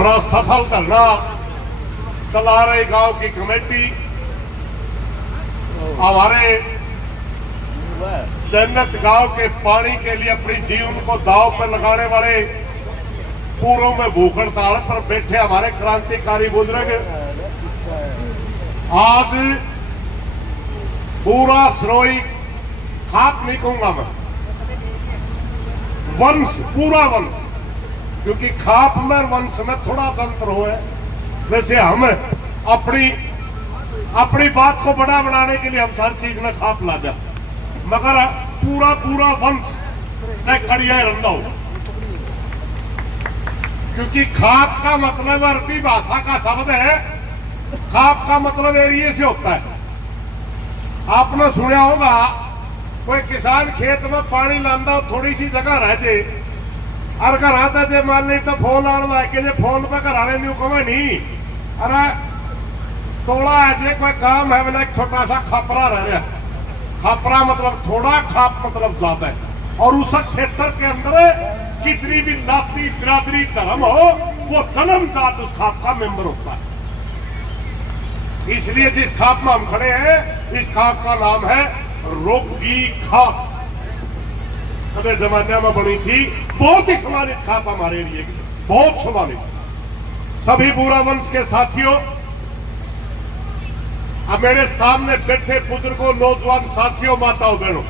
बड़ा सफल धरना चला रही गांव की कमेटी, हमारे जन्नत गांव के पानी के लिए अपनी जीवन को दांव पर लगाने वाले पूर्व में भूख हड़ताल पर बैठे हमारे क्रांतिकारी बुजुर्ग आज पूरा सरोई खाप नहीं कहूंगा मैं, वंश, पूरा वंश, क्योंकि खाप में और वंश में थोड़ा सा अंतर हो है। वैसे हम अपनी बात को बड़ा बनाने के लिए हम हर चीज में खाप ला जाते, मगर पूरा वंश चाहे कड़िया रंधा हो, क्योंकि खाप का मतलब अरबी भाषा का शब्द है। खाप का मतलब एरिए से होता है। आपने सुना होगा कोई किसान खेत में पानी लांदा थोड़ी सी जगह रह जाए और घर आता जे मान ली तो फोन आने लगे जे फोन पे घर आने नहीं कमे नहीं, अरे थोड़ा है जे कोई काम है बोले एक छोटा सा खापरा रह रहा है। खापरा मतलब थोड़ा, खाप मतलब ज्यादा है। और उस क्षेत्र के अंदर कितनी भी जाति बिरादरी धर्म हो, वो जन्म जात उस खाप का मेंबर होता है। इसलिए जिस खाप में हम खड़े हैं, इस खाप का नाम है रोगी खाप। कदे जमाने में बनी थी, बहुत ही सम्मानित खाप हमारे लिए, बहुत सम्मानित। सभी बुरा वंश के साथियों, अब मेरे सामने बैठे बुजुर्गों, नौजवान साथियों, माताओं, बहनों,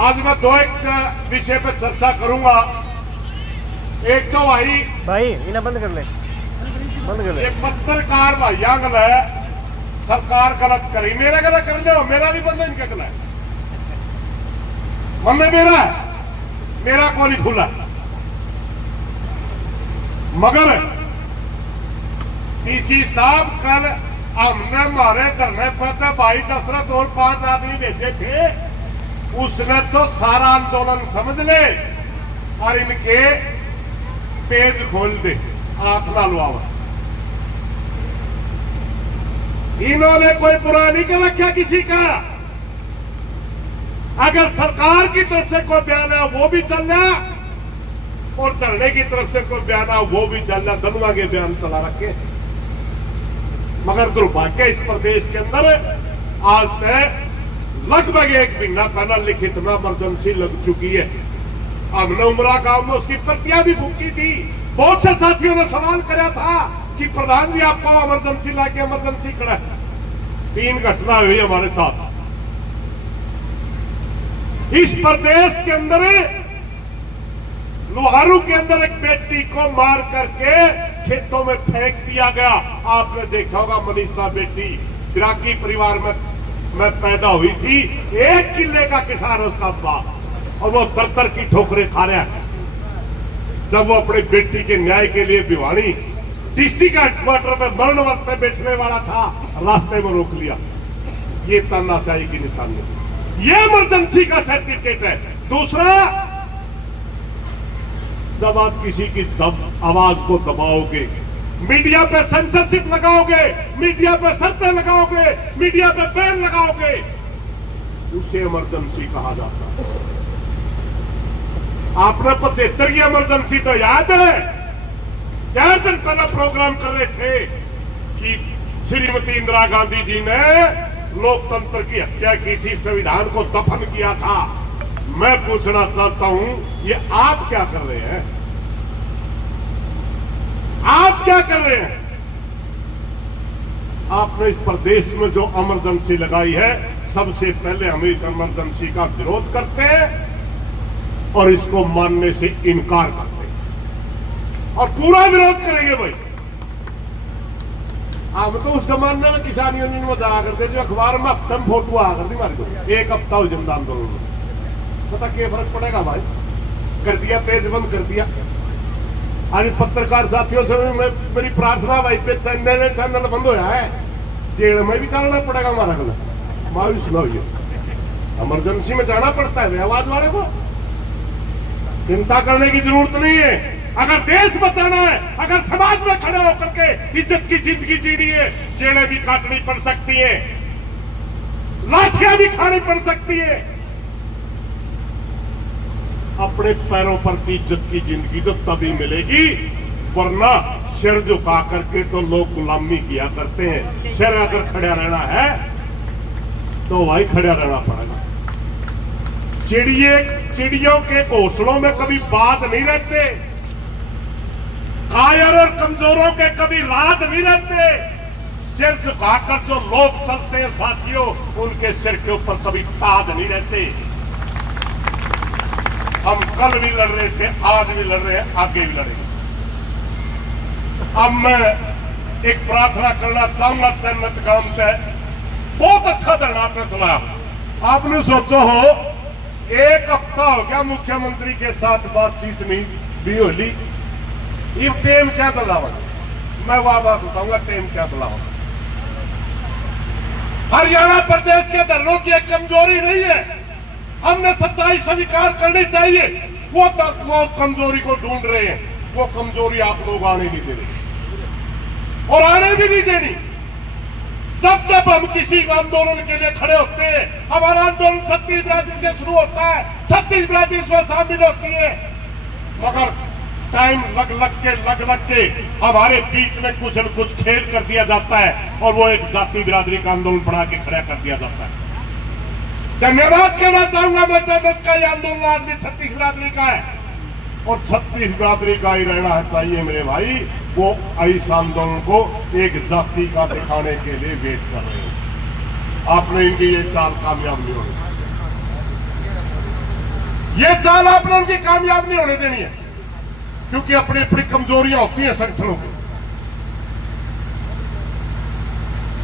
आज मैं दो एक विषय पर चर्चा करूंगा। एक तो भाई इन्हें बंद कर ले, बंद कर ले। एक पत्रकार भाइया गल है, सरकार गलत करी, मेरा गलत कर लो, मेरा भी बंद इनका गला है, मन मेरा है, मेरा कौन खुला, मगर डीसी साहब कल हमने हमारे धरने पर तो भाई दशरथ और 5 आदमी भेजे थे, उसने तो सारा आंदोलन समझ ले और इनके पेज खोल दे, आंख ना लुआवा। इन्होंने कोई बुरा नहीं कर रखा किसी का। अगर सरकार की तरफ से कोई बयान है वो भी चल रहा, और धरने की तरफ से कोई बयान है वो भी चल रहा, दोनों के बयान चला रखे। मगर दुर्भाग्य इस प्रदेश के अंदर आज तक लगभग 1 महीना पहला लिखित में इमरजेंसी लग चुकी है। हमने उमरा गांव में उसकी प्रतियां भी फूकी थी। बहुत से साथियों ने सवाल कराया था कि प्रधान जी आपको इमरजेंसी लाके इमरजेंसी करा। 3 घटना हुई हमारे साथ इस प्रदेश के अंदर। लोहारू के अंदर एक बेटी को मार करके खेतों में फेंक दिया गया। आपने देखा होगा, मनीषा बेटी बिराकी परिवार में पैदा हुई थी, 1 किले का किसान है उसका बाप, और वो दर की ठोकरें खा रहा है। जब वो अपनी बेटी के न्याय के लिए भिवानी डिस्ट्रिक्ट हेडक्वार्टर में मरण वक्त पे बेचने वाला था, रास्ते में रोक लिया। ये तानाशाही की निशानी, ये इमरजेंसी का सर्टिफिकेट है। दूसरा, जब आप किसी की आवाज को दबाओगे, मीडिया पे सेंसरशिप लगाओगे, मीडिया पे शर्तें लगाओगे, मीडिया पे बैन लगाओगे, उसे इमरजेंसी कहा जाता है। आपने 75 की इमरजेंसी तो याद है, 4 दिन पहले प्रोग्राम कर रहे थे कि श्रीमती इंदिरा गांधी जी ने लोकतंत्र की हत्या की थी, संविधान को दफन किया था। मैं पूछना चाहता हूं, ये आप क्या कर रहे हैं? आप क्या कर रहे हैं? आपने इस प्रदेश में जो इमरजेंसी लगाई है, सबसे पहले हम इस इमरजेंसी का विरोध करते हैं और इसको मानने से इनकार करते हैं, और पूरा विरोध करेंगे भाई। हम तो उस जमाने में किसान यूनियन में जाया करते, जो अखबार में हफ्ते में फोटो आया करती हमारे को, 1 हफ्ता हो जनता आंदोलन में। पता क्या फर्क पड़ेगा भाई? कर दिया, पेज बंद कर दिया। आज पत्रकार साथियों से मेरी प्रार्थना भाई, पे चैनल बंद होया है, जेल में भी चलना पड़ेगा हमारा गलत। मायूस ना होइए, इमरजेंसी में जाना पड़ता है आवाज वाले को, चिंता करने की जरूरत नहीं है। अगर देश बचाना है, अगर समाज में खड़े होकर के इज्जत की जिंदगी जीनी है, जेलें भी काटनी पड़ सकती है, लाठियां भी खानी पड़ सकती है। अपने पैरों पर की इज्जत की जिंदगी तो तभी मिलेगी, वरना सिर झुका करके तो लोग गुलामी किया करते हैं। सिर अगर खड़ा रहना है तो भाई खड़ा रहना पड़ेगा। चिड़ियों के घोंसलों में कभी बाज नहीं रहते, कायर और कमजोरों के कभी राज नहीं रहते। सिर झुकाकर जो लोग चलते हैं साथियों, उनके सिर के ऊपर कभी ताज नहीं रहते। हम कल भी लड़ रहे थे, आज भी लड़ रहे हैं, आगे भी लड़ेंगे। अब मैं एक प्रार्थना करना चाहूंगा जन्नत गांव से। बहुत अच्छा धरना आपने चलाया। आपने सोचो हो, एक हफ्ता हो गया मुख्यमंत्री के साथ बातचीत नहीं भी होली। ये टेम क्या दलावा, मैं वह बात बताऊंगा टेम क्या दलावा। हरियाणा प्रदेश के धरनों की एक कमजोरी नहीं है, हमने सच्चाई स्वीकार करनी चाहिए। वो कमजोरी को ढूंढ रहे हैं, वो कमजोरी आप लोग आने नहीं दे रहे और आने भी नहीं देनी। जब हम किसी आंदोलन के लिए खड़े होते हैं, हमारा आंदोलन छत्तीस बिरादरी से शुरू होता है, छत्तीस बिरादरी इसमें शामिल होती है, मगर टाइम लग के हमारे बीच में कुछ न कुछ खेल कर दिया जाता है और वो एक जाति बिरादरी का आंदोलन बना के खड़ा कर दिया जाता है। धन्यवाद कहना चाहूंगा मैं जन्नत का ये आंदोलन आज भी छत्तीस बिरादरी का है और छत्तीस बिरादरी का ही रहना चाहिए मेरे भाई। वो इस आंदोलन को एक जाति का दिखाने के लिए वेट कर रहे हैं। आपने इनकी ये चाल कामयाब नहीं होनी, ये चाल आपने उनकी कामयाब नहीं होने देनी है, क्योंकि अपनी अपनी कमजोरियां होती हैं संगठनों की।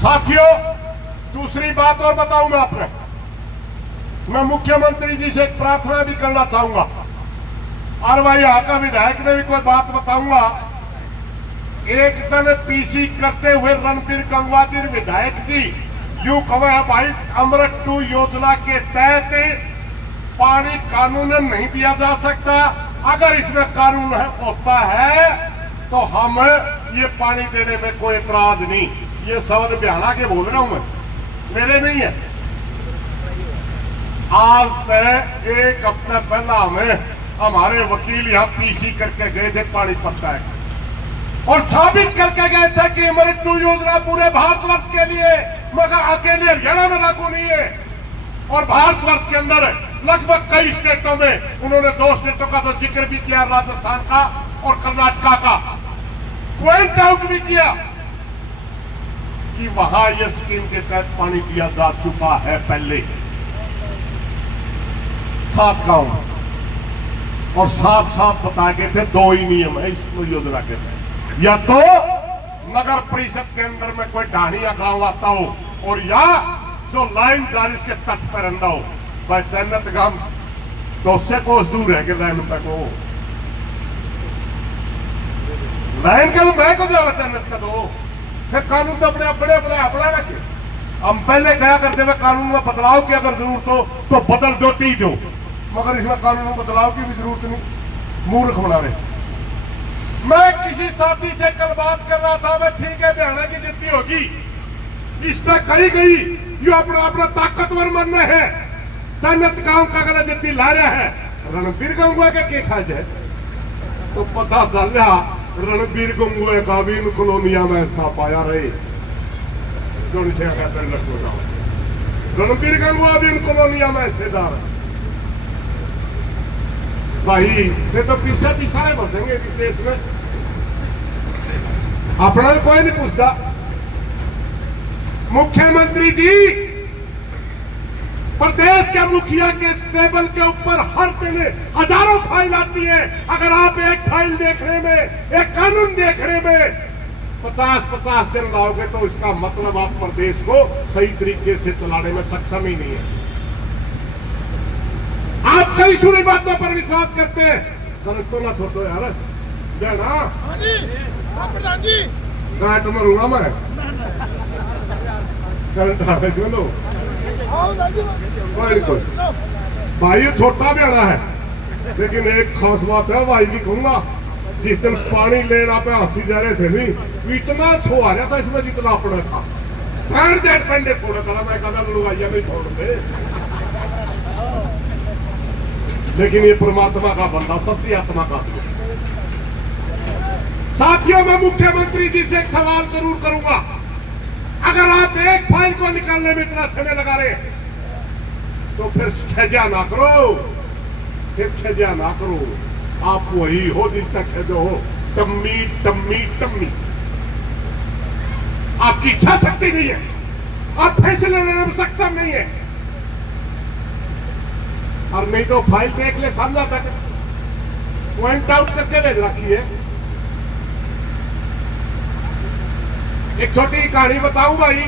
साथियों, दूसरी बात और बताऊं मैं आपने, मैं मुख्यमंत्री जी से एक प्रार्थना भी करना चाहूंगा और भाई यहाँ का विधायक ने भी कोई बात बताऊंगा। एक दिन पीसी करते हुए रणबीर गंगवा जी विधायक जी यूं कहे भाई, अमृत 2 योजना के तहत पानी कानूनन नहीं दिया जा सकता, अगर इसमें कानून होता है तो हम ये पानी देने में कोई एतराज नहीं। ये शब्द बिहाना के बोल रहा हूं मैं, मेरे नहीं है। आज तक एक हफ्ते पहला हमारे वकील यहाँ पीसी करके गए थे पानी पत्ता है और साबित करके गए थे कि अमृत 2 योजना पूरे भारतवर्ष के लिए, मगर अकेले हरियाणा में लागू नहीं है। और भारतवर्ष के अंदर लगभग कई स्टेटों में, उन्होंने 2 स्टेटों का तो जिक्र भी किया, राजस्थान का और कर्नाटका का, पॉइंट आउट भी किया कि वहां यह स्कीम के तहत पानी दिया जा चुका है पहले 7 गांव, और साफ साफ बता गए थे 2 ही नियम है इस योजना के तहत, या तो नगर परिषद के अंदर में कोई ढाणिया गांव आता हो और या जो लाइन जारी के तट पर रंदा हो। भाई जन्नत गांव 200 कोस दूर है कि लाइन तक हो, लाइन का तो मैं को जाना जन्नत का, तो फिर कानून तो अपना रखे। हम पहले कहा करते हुए कानून में बदलाव की अगर जरूरत हो तो बदल दो, टी दो, मगर इसमें कानून में बदलाव की भी जरूरत नहीं, मूर्ख बना रहे। मैं किसी साथी से कल बात कर रहा था, मैं ठीक है बिहाना की जितनी होगी इस पर कही गई, ये अपना ताकतवर मानना है, जन्नत गांव का गलत जितनी ला रहा है रणबीर गंगवा के खा जाए तो पता चल रहा रणबीर गंगवा का भी इन कॉलोनिया में ऐसा पाया रहे जो रणबीर गंगवा भी इन कॉलोनिया में हिस्सेदार है। भाई ये तो पीछा है बसेंगे देश में, अपना कोई नहीं पूछता। मुख्यमंत्री जी प्रदेश के मुखिया के टेबल के ऊपर हर दिन हजारों फाइल आती है। अगर आप एक फाइल देखने में, एक कानून देखने में 50-50 दिन लाओगे तो इसका मतलब आप प्रदेश को सही तरीके से चलाने में सक्षम ही नहीं है। आप कई सुनी बातों पर विश्वास करते हैं, तो ना छोड़ो यार, ना गांठ मरूंगा मैं, करंट बोलो भाई। ये छोटा भी आना है, लेकिन एक खास बात है भाई की कहूंगा, जिस दिन पानी लेना पे हंसी जा रहे थे नहीं, इतना छो आ रहा था इसमें जितना अपना था, पेंडे फोड़ा था, मैं कहा लुगाइया नहीं छोड़ दे। लेकिन ये परमात्मा का बंदा, सच्ची आत्मा का, साथियों, मैं मुख्यमंत्री जी से एक सवाल जरूर करूंगा। अगर आप एक फाइल को निकालने में इतना समय लगा रहे हैं तो फिर खेजा ना करो, फिर खेजा ना करो। आप वही हो जिसका खेजो हो, टम्मी टम्मी टम्मी। आपकी इच्छा शक्ति नहीं है, आप फैसले लेने में सक्षम नहीं है। और नहीं तो फाइल देख ले, सामना तक पॉइंट आउट करके भेज रखी है। एक छोटी कहानी बताऊं भाई।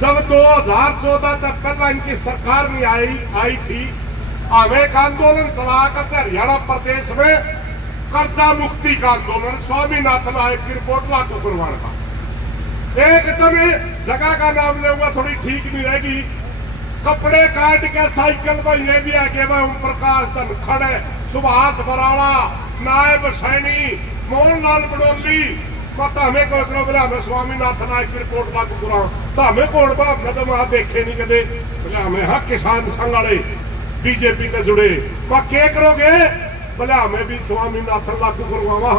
जब 2014 तक पहला इनकी सरकार नहीं आई थी, हमें एक आंदोलन चला करते हरियाणा प्रदेश में कर्जा मुक्ति का आंदोलन, स्वामीनाथन आयोग की रिपोर्ट लागू करवाने का। एकदम जगह का नाम लेऊंगा, थोड़ी ठीक नहीं रहेगी। कपड़े काट के साइकिल पर ये भी आगे में ओम प्रकाश धनखड़, सुभाष बराड़ा, नायब सैनी, मोहनलाल बडोली, तो हमें कोई बोला हमें स्वामीनाथन आयोग की रिपोर्ट लागू करा, तो हमें कोड हमने तो वहां देखे नहीं कदे। बोले हमें हाँ किसान संघ वाले बीजेपी से जुड़े, वहां क्या करोगे? बोले हमें भी स्वामीनाथन लागू करवावा।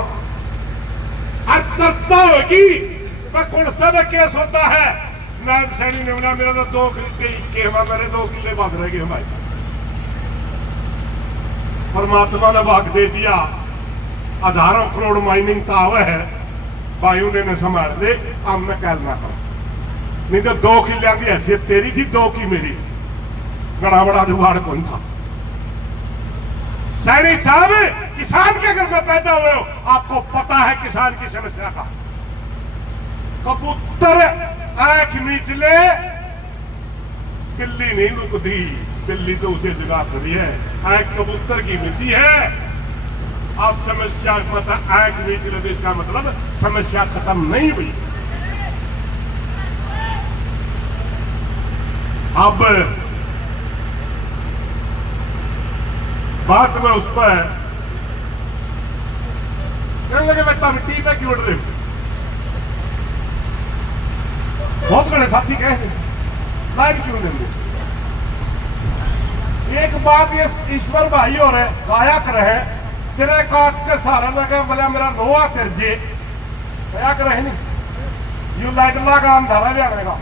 और चर्चा होगी कौन सा में केस होता है। नायब सैनी ने बोला मेरा तो 2 किले मेरे 2 किले भाग रह गए हमारे। परमात्मा ने भाग दे दिया, हजारों करोड़ माइनिंग का हुआ है, भाइयों ने संभाल ले, अब मैं कल ना करूं। नहीं तो 2 किले की हैसियत तेरी थी, 2 की मेरी। बड़ा बड़ा जुगाड़ कौन था? सैनी साहब, किसान के घर में पैदा हुए हो, आपको पता है किसान की समस्या का। कबूतर आंख नीचले, बिल्ली नहीं रुकती, बिल्ली तो उसे जगा खड़ी है। आंख कबूतर की नीची है। अब समस्या मतलब आंख नीचले, तो इसका मतलब समस्या खत्म नहीं हुई। अब बात में उस पर कहने लगे बेटा मिट्टी पे क्यों उड़ रहे हो? बहुत बड़े साथी कहे लाइन क्यों देंगे? एक बात ये ईश्वर भाई और गायक रहे, तेरे काट के सारा लगे, बोले मेरा लोहा तिरजे गायक रहे नहीं, यू लाइट लगा अंधारा भी आने का।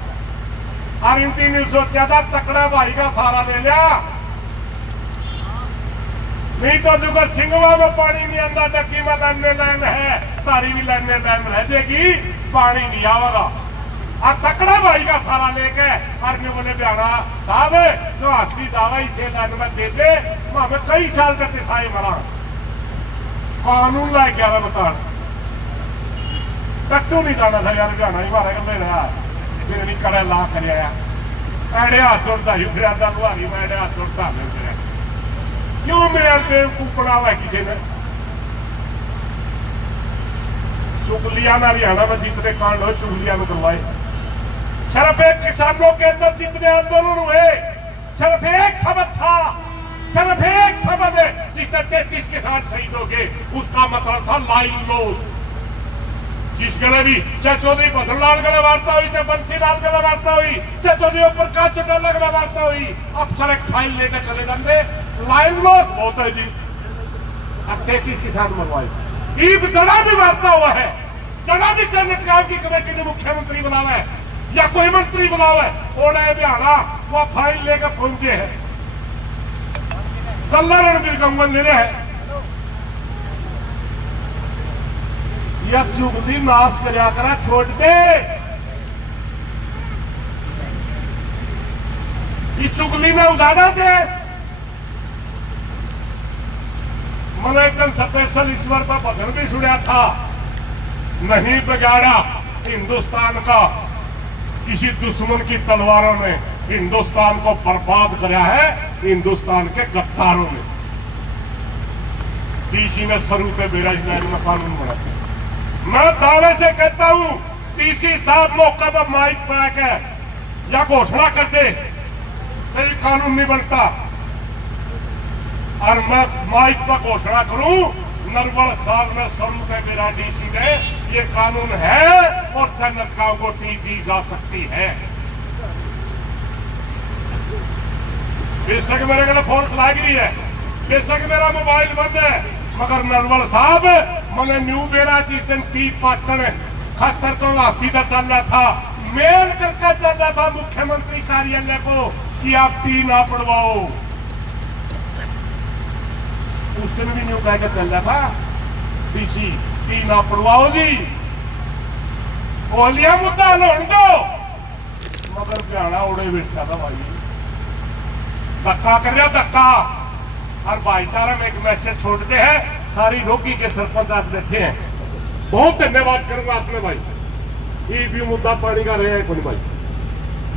और इन 3 सोचा था तकड़ा भाई का सारा ले लिया, नहीं तो जुगर सिंगवा में पानी नहीं आंदा, डक्की में लाने लाइन है, तारी भी लाने लाइन रह जाएगी, पानी नहीं आवेगा। और तकड़ा भाई का सारा लेके और बोले ब्याना साहब जो 80 दावा इसे लाइन में दे दे, हमें कई साल तक ईसाई मरा कानून ला गया बता कट्टू नहीं जाना था यार, ब्याना ही मारे ले रहा फिर नहीं करे ला कर एड़े हाथ जोड़ता ही फिर लुहारी में एड़े हाथ जोड़ता फिर क्यों मेरा बेवकूफ बना हुआ किसी ने? चुगलिया में हरियाणा में जितने कांड हुए चुगलिया में करवाए। सिर्फ एक किसानों के अंदर जितने आंदोलन हुए, सिर्फ एक शब्द था, सिर्फ एक शब्द है जिसने 33 किसान शहीद हो गए, उसका मतलब था लाइन लॉस। जिस गले भी चाहे चौधरी भद्रलाल गले वार्ता हुई, चाहे बंसीलाल गले वार्ता हुई, चाहे चौधरी प्रकाश चौटाला गले वार्ता हुई, अफसर एक फाइल लेकर चले जाते, लाइन लॉस बहुत है जी। अब 33 किसान मरवाए। ईब जरा भी वार्ता हुआ है, जरा भी चंद्रकाल की कमेटी ने मुख्यमंत्री बनावा है या कोई मंत्री बनावा है, ओढ़े बिहारा वो फाइल लेकर पहुंचे हैं। कल्ला रणबीर गंगन ले रहे हैं या चुगली नाश करा करा छोड़ दे। ये चुगली में उजाड़ा देश। मैंने एकदम स्पेशल ईश्वर पर भजन भी सुना था, नहीं बिगाड़ा हिंदुस्तान का किसी दुश्मन की तलवारों ने, हिंदुस्तान को बर्बाद कराया है हिंदुस्तान के गद्दारों ने। डीसी ने सरू पे बेराजदारी में कानून बनाया। मैं दावे से कहता हूं डीसी साहब मौके पर माइक पे आकर या घोषणा कर दे तो ये कानून नहीं बनता, और मैं माइक पर घोषणा करूं नरवल साहब ने सरू पे मेरा डीसी ने ये कानून है और चंद्रकाओं को टी दी जा सकती है। बेशक मेरे को फोन लाग रही है, बेशक मेरा मोबाइल बंद है, मगर नरवल साहब मैंने न्यू बेरा जिस दिन टी पाटन खतर तो वासी का चल रहा था, मेल करके चल रहा था मुख्यमंत्री कार्यालय को कि आप टी ना पड़वाओ। उस दिन भी न्यू कह के चल रहा था डीसी टी ना पड़वाओ जी, ओलिया मुद्दा लोन दो, मगर प्याड़ा उड़े बैठा था भाई, धक्का कर रहा धक्का। और भाईचारा में एक मैसेज छोड़ते हैं, सारी रोगी के सरपंच आज बैठे हैं, बहुत धन्यवाद करूंगा आपने भाई। ये भी मुद्दा पानी का रहे हैं कौन भाई,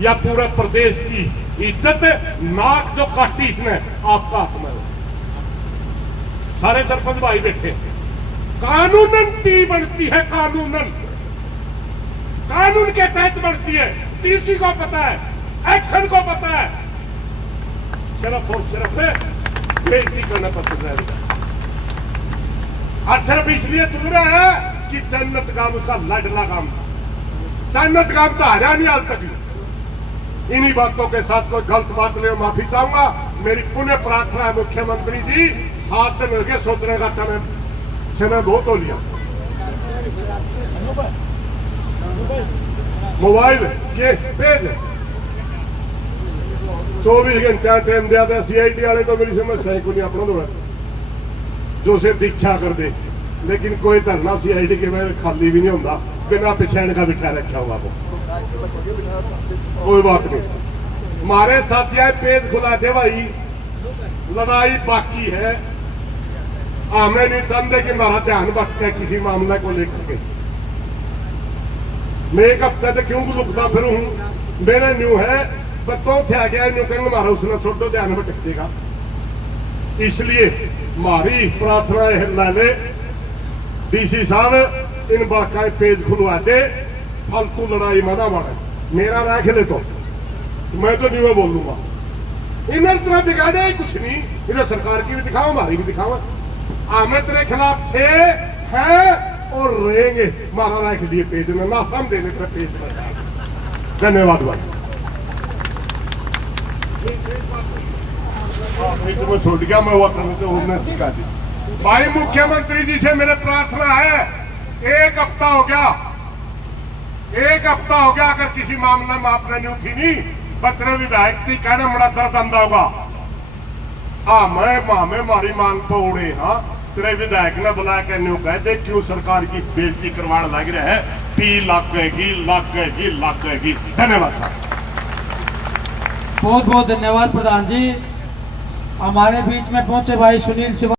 या पूरे प्रदेश की इज्जत नाक जो काटी इसने आपका हाथ में, सारे सरपंच भाई बैठे। कानूनन टी बनती है, कानूनन कानून के तहत बनती है, डीसी को पता है, एक्शन को पता है, सिर्फ और सिर्फ बेइज्जती करना पसंद है। और सिर्फ इसलिए चल रहा है कि जन्नत गांव उसका लाडला गांव था, जन्नत गांव तो हरा नहीं आज तक। इन्हीं बातों के साथ कोई गलत बात ले माफी चाहूंगा। मेरी पुण्य प्रार्थना है मुख्यमंत्री जी, 7 दिन हो गए सोचने का समय बहुत हो लिया। मोबाइल के पेज 24 घंटा टाइम दिया था, CID वाले तो मेरी समस्या को नहीं अपना दौड़ा जो से दीक्षा कर दे, लेकिन कोई धरना CID के में खाली भी नहीं होता, बिना पिछैन का बिठा रखा हुआ वो, कोई बात नहीं। हमारे साथिया पेज खुला दे भाई, लड़ाई बाकी है। हमें नहीं चाहते कि हमारा ध्यान भटके किसी मामले को लेकर के। मैं एक हफ्ते से क्यों लुकता फिरूं, मेरे न्यू है बच्चों थे आ गया न्यू कहेंगे हमारा उसने छोड़ो ध्यान भटकेगा। इसलिए हमारी प्रार्थना है लाले डीसी साहब इन बड़का पेज खुलवा दे, फालतू लड़ाई मना मारे। मेरा राख ले तो मैं तो नहीं मैं बोल लूंगा, इन्हें तरह बिगाड़े ही कुछ नहीं, इन्हें सरकार की भी दिखाओ हमारी भी दिखाओ। हमें तेरे खिलाफ थे हैं और रहेंगे, हमारा राख लिए पेज में ना सम देने पर पेज में। धन्यवाद भाई। मैं छोड़ गया, मैं हुआ करने सिखा दी भाई। मुख्यमंत्री जी से मेरे प्रार्थना है, एक हफ्ता हो गया अगर किसी मामले में आपने न्यू थी नहीं पत्र विधायक थी कहना बड़ा दर्द अंदा होगा। हाँ मैं मारी मांग पे उड़े, हाँ तेरे विधायक ने बुला के न्यू कह दे क्यों सरकार की बेइज्जती करवाने लग रहे हैं, टी लग गएगी। धन्यवाद साहब, बहुत बहुत धन्यवाद प्रधान जी। हमारे बीच में पहुंचे भाई सुनील शिवा।